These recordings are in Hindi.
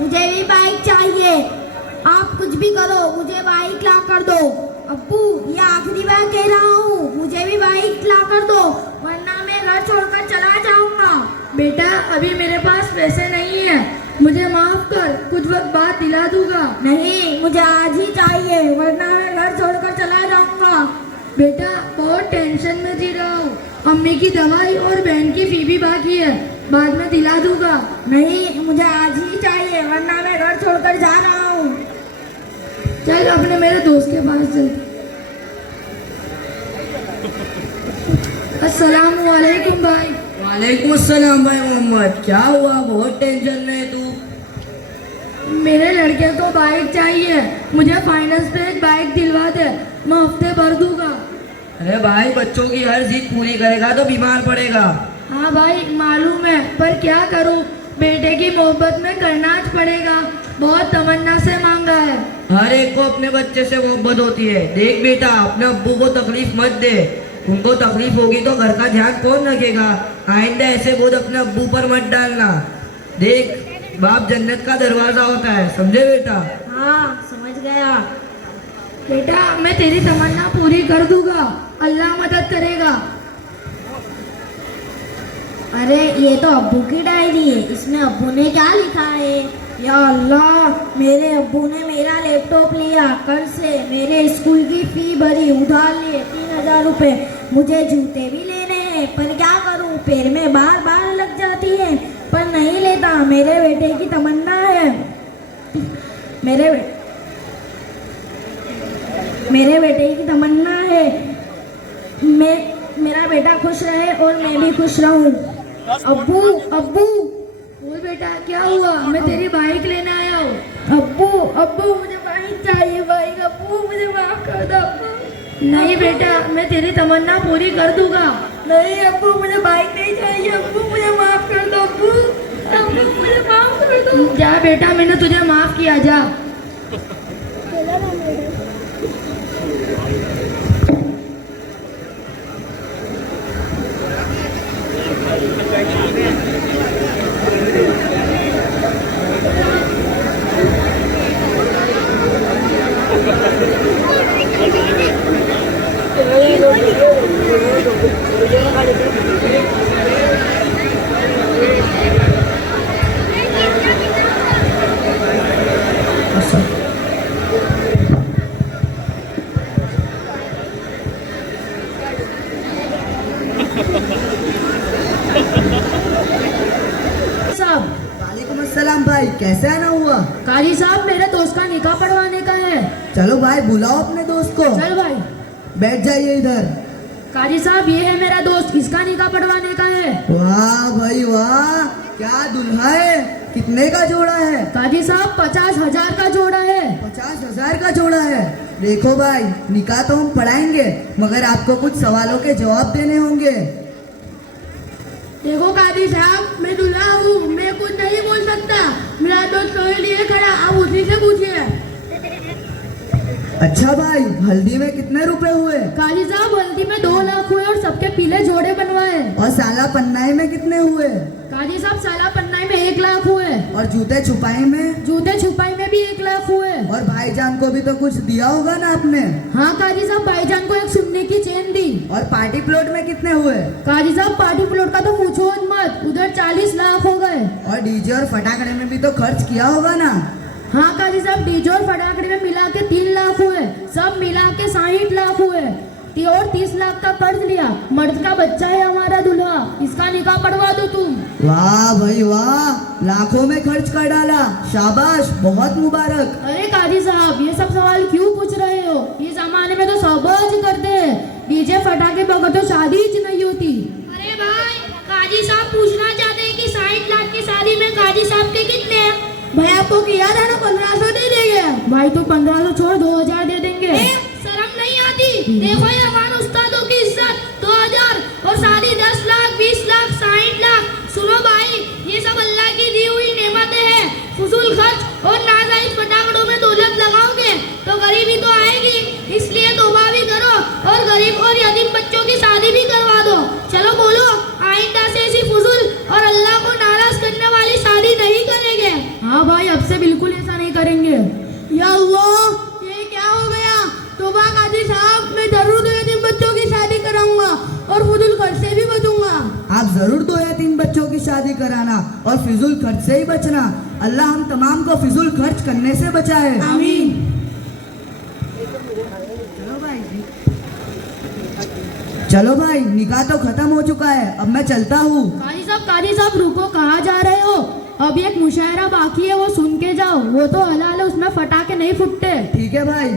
मुझे भी बाइक चाहिए। आप कुछ भी करो, मुझे बाइक ला कर दो। अब्बू, ये आखिरी बार कह रहा हूँ, मुझे भी बाइक ला कर दो, वरना मैं घर छोड़कर चला जाऊंगा। बेटा, अभी मेरे पास पैसे नहीं है, मुझे माफ कर, कुछ वक्त बाद दिला दूंगा। नहीं, मुझे आज ही चाहिए, वरना मैं घर छोड़कर चला जाऊंगा। बेटा, बहुत टेंशन में जी रहा हूँ, अम्मी की दवाई और बहन की फी भी बाकी है, बाद में दिला दूंगा। नहीं, मुझे आज ही चाहिए, वरना मैं घर छोड़कर जा रहा हूँ। चल अपने मेरे दोस्त के पास चल। अस्सलाम वालेकुम भाई। वालेकुम अस्सलाम भाई मोहम्मद, क्या हुआ? बहुत टेंशन में है तू। मेरे लड़के को बाइक चाहिए, मुझे फाइनेंस पे एक बाइक दिलवा दे, मैं हफ्ते भर दूंगा। अरे भाई, बच्चों की हर जिद पूरी करेगा तो बीमार पड़ेगा। हाँ भाई मालूम है, पर क्या करूँ, बेटे की मोहब्बत में करना पड़ेगा, बहुत तमन्ना से मांगा है। हर एक को अपने बच्चे से मोहब्बत होती है। देख बेटा, अपने अब्बू को तकलीफ मत दे, उनको तकलीफ होगी तो घर का ध्यान कौन रखेगा। आइंदा ऐसे बोझ अपने अब्बू पर मत डालना। देख, बाप जन्नत का दरवाजा होता है, समझे बेटा? हाँ, समझ गया। बेटा, मैं तेरी तमन्ना पूरी कर दूंगा, अल्लाह मदद करेगा। अरे, ये तो अब्बू की डायरी है, इसमें अब्बू ने क्या लिखा है? या अल्लाह, मेरे अब्बू ने मेरा लैपटॉप लिया कर्ज से, मेरे स्कूल की फी भरी, उधार लिए 3000 रुपए, मुझे जूते भी लेने हैं, पर क्या करूं, पैर में बार बार लग जाती है, पर नहीं लेता। मेरे बेटे की तमन्ना है, मेरे बेटे की तमन्ना है, मेरा बेटा खुश रहे और मैं भी खुश रहूं। अब्बू, अब्बू, बोल बेटा, क्या हुआ? मैं तेरी बाइक लेने आया हूँ। अब्बू, अब्बू, मुझे बाइक चाहिए, बाइक। अब्बू, मुझे माफ कर दो अब्बू। नहीं बेटा, मैं तेरी तमन्ना पूरी कर दूंगा। नहीं अब्बू, मुझे बाइक नहीं चाहिए। अब्बू, मुझे माफ कर दो अब्बू। अब्बू, मुझे माफ कर दो। जा बेटा, मैंने तुझे माफ किया, जा। वालेकुम अस्सलाम भाई, कैसे आना हुआ? काजी साहब, मेरे दोस्त का निकाह पढ़वाने का है। चलो भाई, बुलाओ अपने दोस्त को। चल भाई। बैठ जाइए इधर। काजी साहब, ये है मेरा दोस्त, इसका निकाह पढ़वाने का है। वाह भाई वाह, क्या दुल्हा है! कितने का जोड़ा है? काजी साहब, 50,000 का जोड़ा है। 50,000 का जोड़ा है? देखो भाई, निकाह तो हम पढ़ाएंगे, मगर आपको कुछ सवालों के जवाब देने होंगे। देखो काजी साहब, मैं दूल्हा हूँ, मैं कुछ नहीं बोल सकता, मेरा दोस्त सोए लिए खड़ा, आप उसी से पूछिए। अच्छा भाई, हल्दी में कितने रुपए हुए? काजी साहब, हल्दी में 2 लाख हुए और सबके पीले जोड़े बनवाए। और साला पन्नाई में कितने हुए? काजी साहब, साला पन्नाई में 1 लाख हुए। और जूते छुपाई में? जूते छुपाई में भी 1 लाख हुए। और भाईजान को भी तो कुछ दिया होगा ना आपने? हाँ काजी साहब, भाईजान को एक सोने की चेन दी। और पार्टी प्लॉट में कितने हुए? काजी साहब, पार्टी प्लॉट का तो पूछो मत, उधर 40 लाख हो गए। और डीजे और फटाकड़े में भी तो खर्च किया होगा ना? हाँ काजी साहब, डीजे और फटाकड़े में मिला के 3 लाख हुए, सब मिला के 60 लाख हुए, और 30 लाख का कर्ज लिया। मर्द का बच्चा है हमारा दूल्हा, इसका निकाह पढ़वा दो तुम। वाह भाई वाह, लाखों में खर्च कर डाला, शाबाश, बहुत मुबारक। अरे काजी साहब, ये सब सवाल क्यों पूछ रहे हो? ये जमाने में तो सब करते हैं, डीजे फटाके बगैर तो शादी ही नहीं होती। अरे भाई, काजी साहब पूछना चाहते हैं कि 60 लाख की शादी में काजी साहब के कितने हैं? भाई आपको किया था ना, 1500 दे देंगे। भाई तो 1500 छोड़, 2000 दे देंगे। शर्म नहीं आती? देखो ये हमारे उस्तादों की इज्जत, 2000 और शादी 10 लाख, 20 लाख, 60 लाख। सुनो भाई, ये सब अल्लाह की दी हुई नेमतें हैं, फजूल खर्च और नाजायज फटाकड़ों में दौलत लगाओगे तो गरीबी तो आएगी, इसलिए तौबा भी करो और गरीब और यतीम बच्चों की शादी भी करवा दो। चलो बोलो, आइंदा से ऐसी फजूल और अल्लाह को नाराज करने वाली शादी नहीं करेंगे। हाँ भाई, अब से और फजूल खर्च से भी बचूंगा। आप जरूर 2 या 3 बच्चों की शादी कराना और फिजूल खर्च से ही बचना। अल्लाह हम तमाम को फिजूल खर्च करने से बचाए। आमीन। चलो भाई, निकाह तो खत्म हो चुका है, अब मैं चलता हूँ। काजी साहब रुको, कहाँ जा रहे हो? अभी एक मुशायरा बाकी है, वो सुन के जाओ। वो तो हलाल है, उसमें फटाके नहीं फूटते। ठीक है भाई।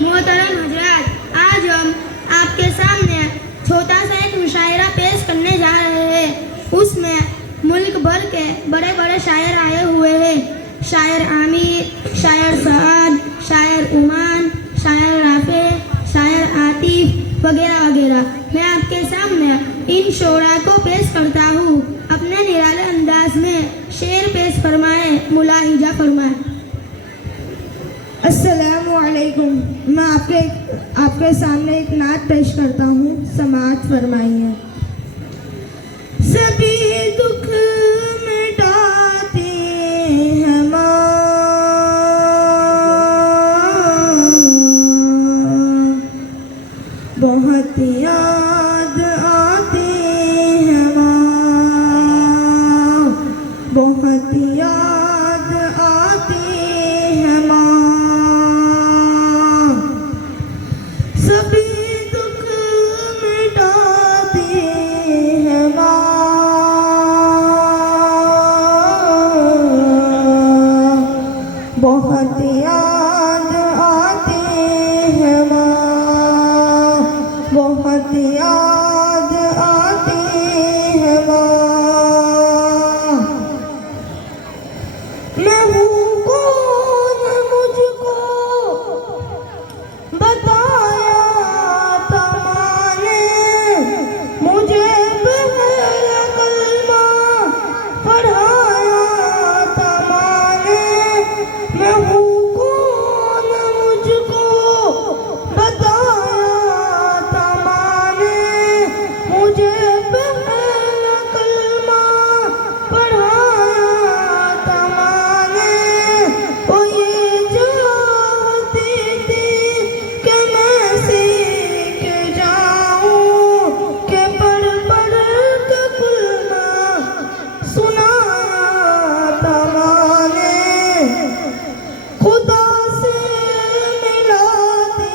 मोहतरम हजरात, आज हम आपके सामने छोटा सा एक मुशायरा पेश करने जा रहे हैं। उसमें मुल्क भर के बड़े बड़े शायर आए हुए हैं। शायर आमिर, शायर सआद, शायर उमान, शायर राफे, शायर आतिफ वगैरह वगैरह। मैं आपके सामने इन शोरा को पेश करता हूँ। अपने निराले अंदाज में शेर पेश फरमाए, मुलाहिजा फरमाए। अस्सलामुअलैकुम। मैं आपके सामने एक नात पेश करता हूँ, समाअत फरमाइए। सभी दुख मिटाते हैं माँ, बहुत याद आते हैं माँ, बहुत याद आते हैं माँ। सभी दुख मिटाते हैं माँ, बहुत याद आते हैं माँ, बहुत याद आते हैं माँ। मैं हूँ कौन, मुझको बताया था माँ ने, मुझे पहला कलमा पढ़ाया था माँ ने। मैं हूँ कौन, मुझको बताया था माँ ने, मुझे पहला कलमा पढ़ाया था माँ ने। वो ये चाहती थी कि मैं सीख जाऊं, कि पढ़ पढ़ के कुलमा सुनाया था माँ ने। खुदा से मिलाती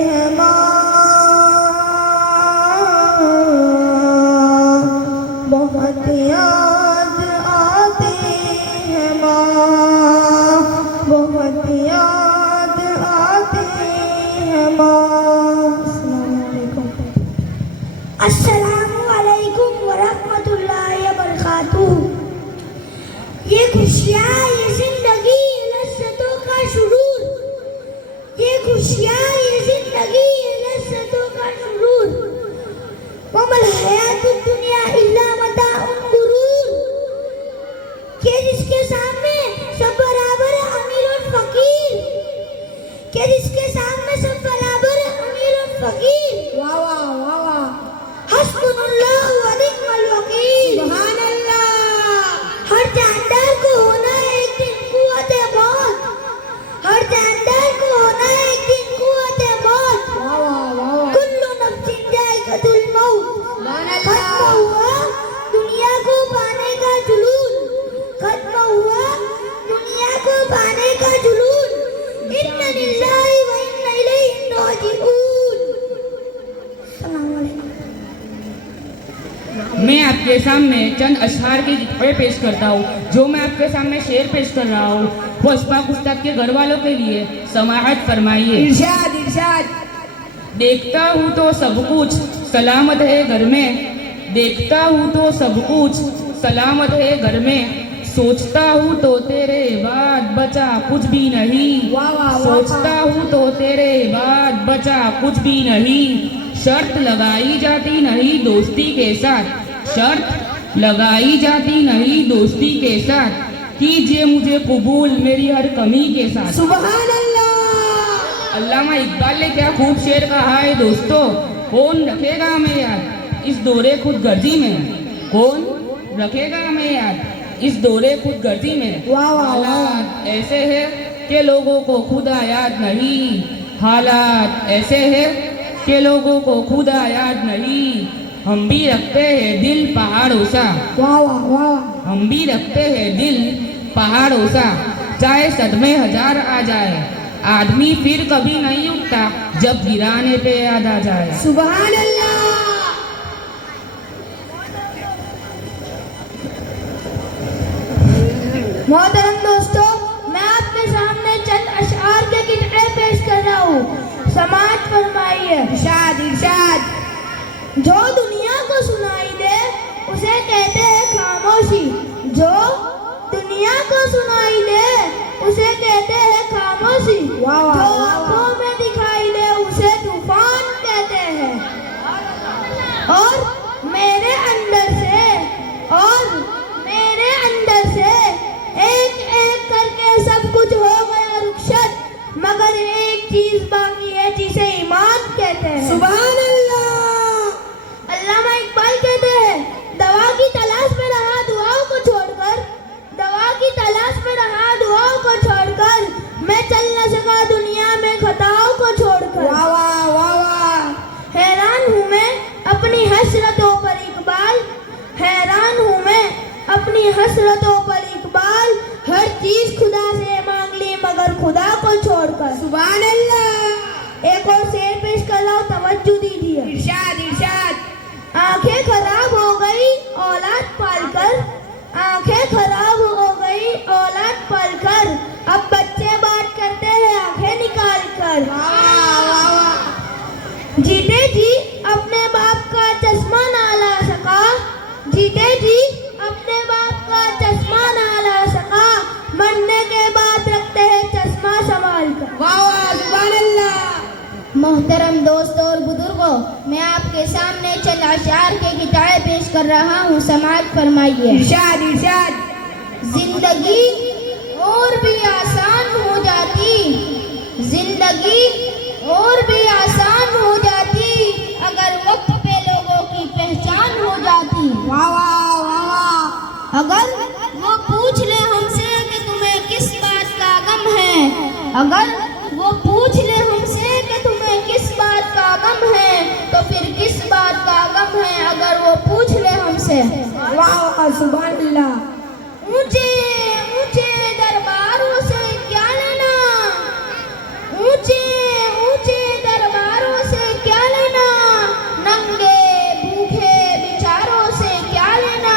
है माँ, बहुत याद आती है माँ, बहुत याद आती है माँ। अस्सलामुअलैकुम वरहमतुल्लाहि वबरकातुहू। ये खुशियाँ, ये जिंदगी, ये लज़्ज़तों का शुरूर, ये खुशियाँ, ये जिंदगी, ये लज़्ज़तों का शुरूर। वमल हयातुद दुनिया इल्ला मताउल गुरूर। के जिसके सामने सब बराबर है अमीर और फकीर, के जिसके सामने सब बराबर है अमीर और फकीर। वाह वाह वाह वाह। हस्बुनल्लाह व निअमल वकील। सुभान अल्लाह। हर जानदार को होना है एक दिन कुव्वत मौत, हर जानदार को होना है एक दिन कुव्वत मौत। वाह वाह वाह। कुल्लु नफ्सिन जायकातुल मौत। खत्म हुआ दुनिया को पाने का जुनून, खत्म हुआ दुनिया को पाने का जुनून। इन्ना लिल्लाहि व इन्ना इलैहि राजिऊन। अस्सलामु अलैकुम। मैं आपके सामने चंद अशआर के जिक्र पेश करता हूँ। जो मैं आपके सामने शेर पेश कर रहा हूँ वो अशफाक उस्ताद के घर वालों के लिए समाअत फरमाइए। इरशाद इरशाद। देखता हूँ तो सब कुछ सलामत है घर में, देखता हूँ तो सब कुछ सलामत है घर में, सोचता हूँ तो तेरे बाद बचा कुछ भी नहीं, सोचता हूँ तो तेरे बाद बचा कुछ भी नहीं। शर्त लगाई जाती नहीं दोस्ती के साथ, शर्त लगाई जाती नहीं दोस्ती के साथ, कीजिए मुझे कबूल मेरी हर कमी के साथ। सुभान अल्लाह। अल्लामा इकबाल ने क्या खूब शेर कहा है दोस्तों। कौन रखेगा हमें याद इस दौरे खुद गर्जी में, कौन रखेगा हमें याद इस दौरे खुद गर्जी में। हालात ऐसे है कि लोगों को खुदा याद नहीं, हालात ऐसे है कि लोगों को खुदा याद नहीं। हम भी रखते हैं दिल पहाड़ों सा, हम भी रखते हैं दिल पहाड़ों सा। चाहे सदमे हजार आ जाए, आदमी फिर कभी नहीं उठता जब गिराने पे याद आ जाए। सुभान अल्लाह। मोहतरम दोस्तों, मैं आपके सामने चंद अशआर के किताए पेश कर रहा हूँ। समाज फरमाइए। इरशाद इरशाद। जो दुनिया को सुनाई दे उसे कहते हैं खामोशी, जो दुनिया को सुनाई दे उसे कहते हैं खामोशी, जो आंखों में दिखाई दे उसे तूफान कहते हैं। और मेरे अंदर से एक एक करके सब कुछ हो गया रुखसत, मगर एक चीज बाकी है जिसे ईमान कहते हैं। सुभान अल्लाह। अल्लामा इकबाल कहते हैं, दवा की तलाश में रहा दुआओं को छोड़कर, दवा की तलाश में रहा दुआओं को छोड़कर, मैं चल न सका दुनिया में खताओं को छोड़कर। वाह वाह वाह वाह। हैरान हूँ मैं अपनी हसरतों पर इकबाल, हैरान हूँ मैं अपनी हसरतों पर इकबाल। हर चीज खुदा से मांग ली मगर खुदा को छोड़कर। सुभान अल्लाह। एक और शेर पेश कर रहा हूँ, तवज्जो दीजिए। इरशाद इरशाद। आंखें खराब हो गई औलाद पालकर, आंखें खराब हो गई औलाद पालकर, अब बच्चे बात करते हैं आंखें निकाल कर। जीते जी अपने बाप का चश्मा ना ला सका, जीते जी अपने बाप का चश्मा ना ला सका, मरने के बाद रखते हैं चश्मा संभाल कर। वाह वाह सुभान अल्लाह। मोहतरम दोस्तों और बुजुर्गों, मैं आपके सामने चंद अशआर के किताए पेश कर रहा हूँ। समाज फरमाइए। इरशाद इरशाद। जिंदगी और भी आसान हो जाती, जिंदगी और भी आसान हो जाती, अगर वक्त पे लोगों की पहचान हो जाती। वाह वाह वाह। अगर वो पूछ ले हमसे कि तुम्हें किस बात का गम है, अगर वो पूछ ले हमसे कि तुम्हें किस बात का गम है, तो फिर किस बात का गम है अगर वो पूछ ले हमसे। वाह सुभान अल्लाह। ऊंचे ऊंचे दरबारों से क्या लेना, ऊंचे ऊंचे दरबारों से क्या लेना, नंगे भूखे बिचारों से क्या लेना।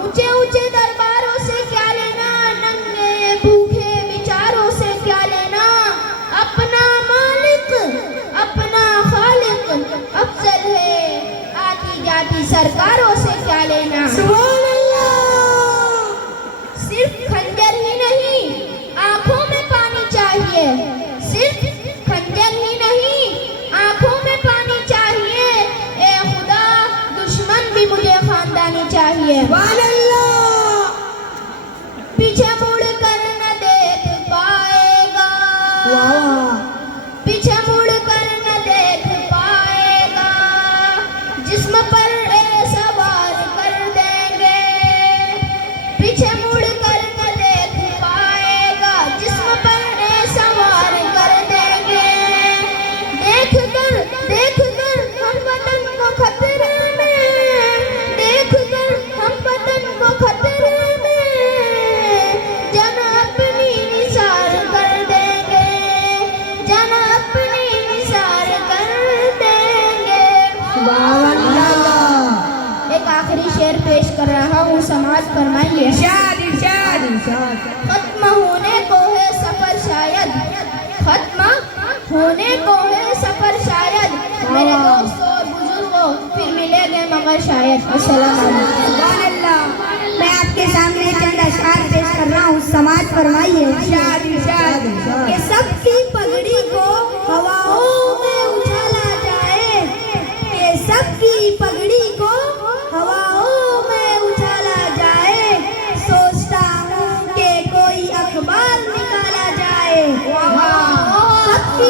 ऊंचे ऊंचे दरबारों से क्या लेना, नंगे भूखे बिचारों से क्या लेना। अपना मालिक अपना खालिक अफजल है, आती जाती सरकारों से क्या लेना। सुभान अल्लाह। सिर्फ खंजर ही नहीं आंखों में पानी चाहिए, सिर्फ खंजर ही नहीं आंखों में पानी चाहिए। ए खुदा दुश्मन भी मुझे खानदानी चाहिए। सुभान अल्लाह। पीछे मुड़ कर न देख पाएगा, पीछे मुड़ कर न देख पाएगा, जिस्म पर सवार कर देंगे। पीछे मुड़ कर न देख पाएगा, जिस्म पर सवार कर देंगे। देख कर हम वतन को खतरे में, देख कर हम वतन को खतरे में, जन अपनी निसार कर देंगे, जन अपनी निसार कर देंगे। एक आखिरी शेर पेश कर रहा हूँ। समाज फरमाइए। इरशाद इरशाद। खत्म होने को है सफर शायद, खत्म होने को है सफर शायद, मेरे दोस्तों और बुजुर्गों फिर मिलेंगे मगर शायद। अस्सलाम वालेकुम। सुभान अल्लाह। मैं आपके सामने चंद अशआर पेश कर रहा हूँ। समाज फरमाइए। इरशाद इरशाद। कि सबकी पगड़ी को हवाओं में उछाला जाए, कि सबकी पगड़ी को हवाओं में उछाला जाए, सोचता हूँ कि कोई अखबार निकाला जाए। सबकी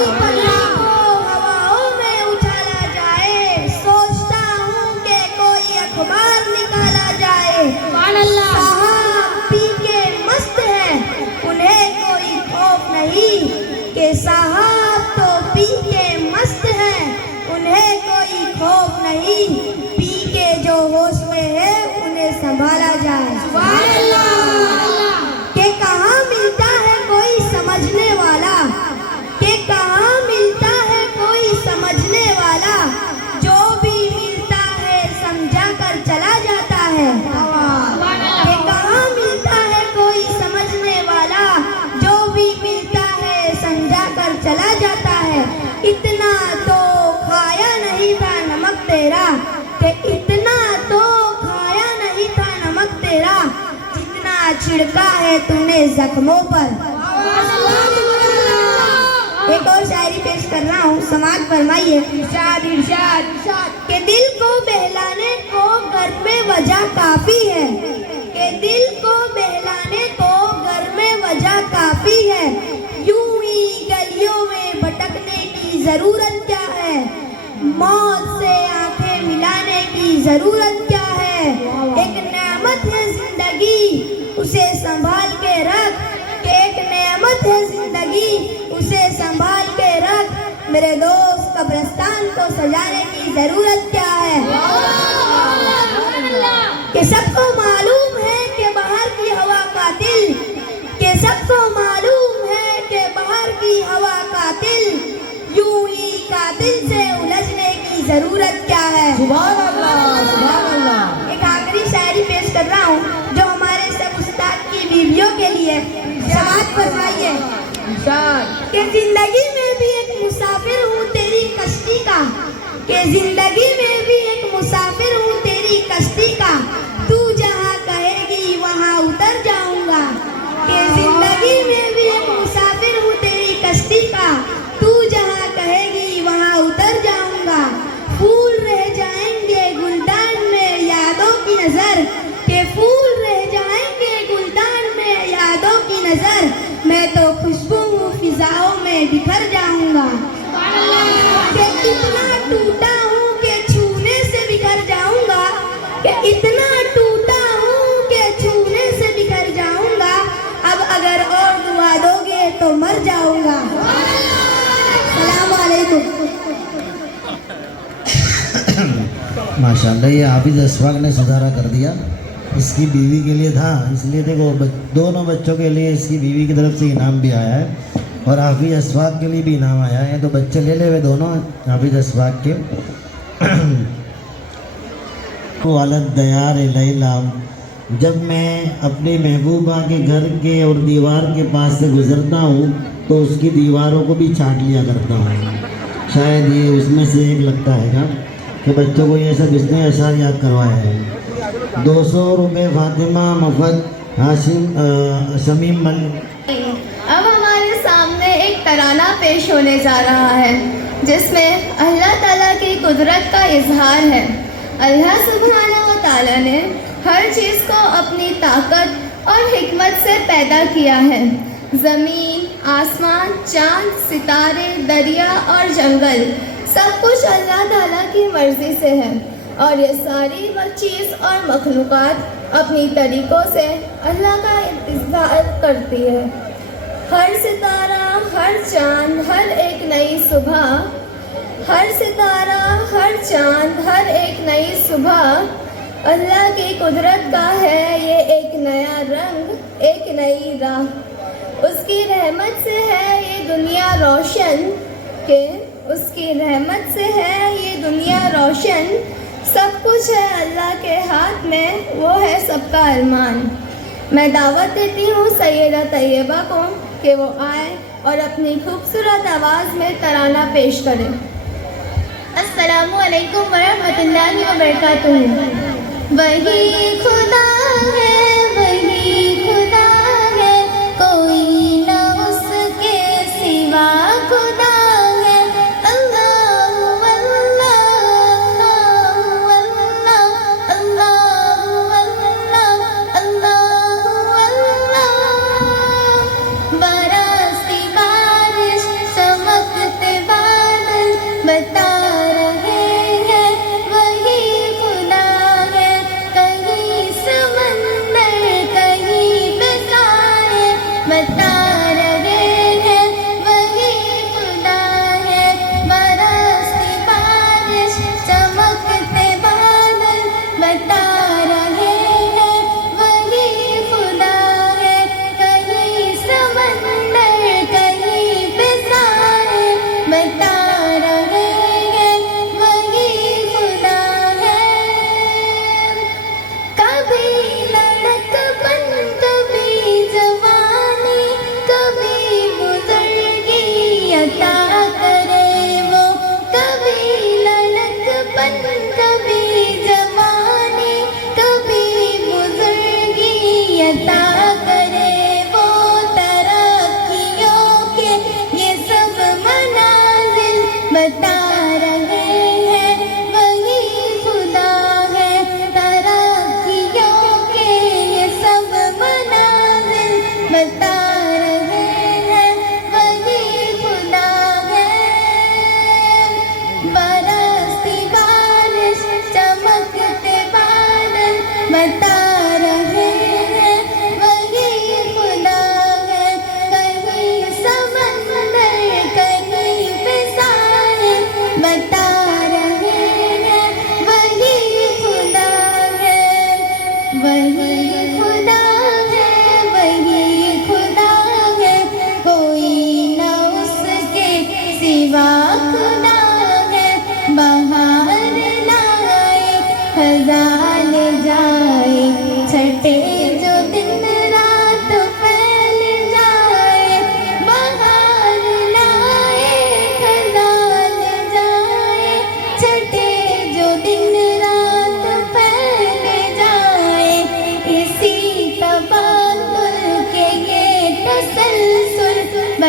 अपने जख्मों पर। एक और शायरी पेश कर रहा हूँ, समाज फरमाइए। इरशाद इरशाद के दिल को बहलाने को घर में वजह काफी है, के दिल को बहलाने को घर में वजह काफी है। यूं ही गलियों में भटकने की जरूरत क्या है, मौत से आंखें मिलाने की जरूरत क्या है। एक नेमत है जिंदगी उसे संभाल के रख, एक नेमत है जिंदगी उसे संभाल के रख। मेरे दोस्त कब्रिस्तान को सजाने की जरूरत क्या है। कि सबको मालूम है कि बाहर की हवा कातिल, कि सबको मालूम है कि बाहर की हवा कातिल, यूं ही कातिल से उलझने की जरूरत क्या है। सुभान अल्लाह, सुभान अल्लाह। एक आखिरी शायरी पेश कर रहा हूँ जो हमारे सब उस्ताद की बीवियों के लिए। समाज फरमाइए। कि जिंदगी में भी एक मुसाफिर हूँ तेरी कश्ती का, कि जिंदगी में भी एक मुसाफिर हूँ तेरी कश्ती का, तू जहाँ कहेगी वहाँ उतर जाऊंगा। कि जिंदगी में भी एक मुसाफिर हूँ तेरी कश्ती का, तू जहाँ कहेगी वहाँ उतर जाऊंगा। फूल रह जाएंगे गुलदान में यादों की नजर, के फूल रह जाएंगे गुलदान में यादों की नजर, मैं तो खुशबू फिजाओं में बिखर जाऊंगा। कि इतना टूटा हूँ कि छूने से बिखर जाऊंगा, कि इतना टूटा हूँ कि छूने से बिखर जाऊंगा। अब अगर और दुआ दोगे तो मर जाऊंगा। सलाम वालेकुम। माशाल्लाह, ये हाफिज अशफाक ने सुधारा कर दिया। इसकी बीवी के लिए था, इसलिए देखो दोनों बच्चों के लिए इसकी बीवी की तरफ से इनाम भी आया है और हाफिज अशफाक के लिए भी इनाम आया है। तो बच्चे ले ले हुए दोनों हाफिज अशफाक के। वालद दयार लैलाम, जब मैं अपनी महबूबा के घर के और दीवार के पास से गुजरता हूँ तो उसकी दीवारों को भी छाट लिया करता हूँ। शायद ये उसमें से एक लगता है ना कि बच्चों को ये सब इसने अशार याद करवाया है। 200 रुपये फातिमा मुफत हाशिम शमीम मल। अब हमारे सामने एक तराना पेश होने जा रहा है जिसमें अल्लाह ताला की कुदरत का इजहार है। अल्लाह सुब्हानहू व तआला ने हर चीज़ को अपनी ताकत और हिकमत से पैदा किया है। ज़मीन, आसमान, चांद, सितारे, दरिया और जंगल सब कुछ अल्लाह ताला की मर्ज़ी से है और ये सारी चीज़ और मखलूक़ात अपनी तरीक़ों से अल्लाह का इंतज़ार करती है। हर सितारा, हर चांद, हर एक नई सुबह, हर सितारा, हर चांद, हर एक नई सुबह अल्लाह की कुदरत का है। ये एक नया रंग, एक नई राह, उसकी रहमत से है ये दुनिया रोशन के, उसकी रहमत से है ये दुनिया रोशन। सब कुछ है अल्लाह के हाथ में, वो है सबका अरमान। मैं दावत देती हूँ सैयदा तैयबा को कि वो आए और अपनी खूबसूरत आवाज़ में तराना पेश करें। अस्सलामु अलैकुम वरहमतुल्लाहि वबरकातुहू। वही खुदा है, वही खुदा है, कोई ना उसके सिवा खुदा है। अल्लाहु अल्लाह, अल्लाहु अल्लाह, अल्लाहु अल्लाह। बरसती बारिश, चमकते बादल बता रहे हैं वही खुदा है। कहीं समंदर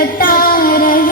बता रहे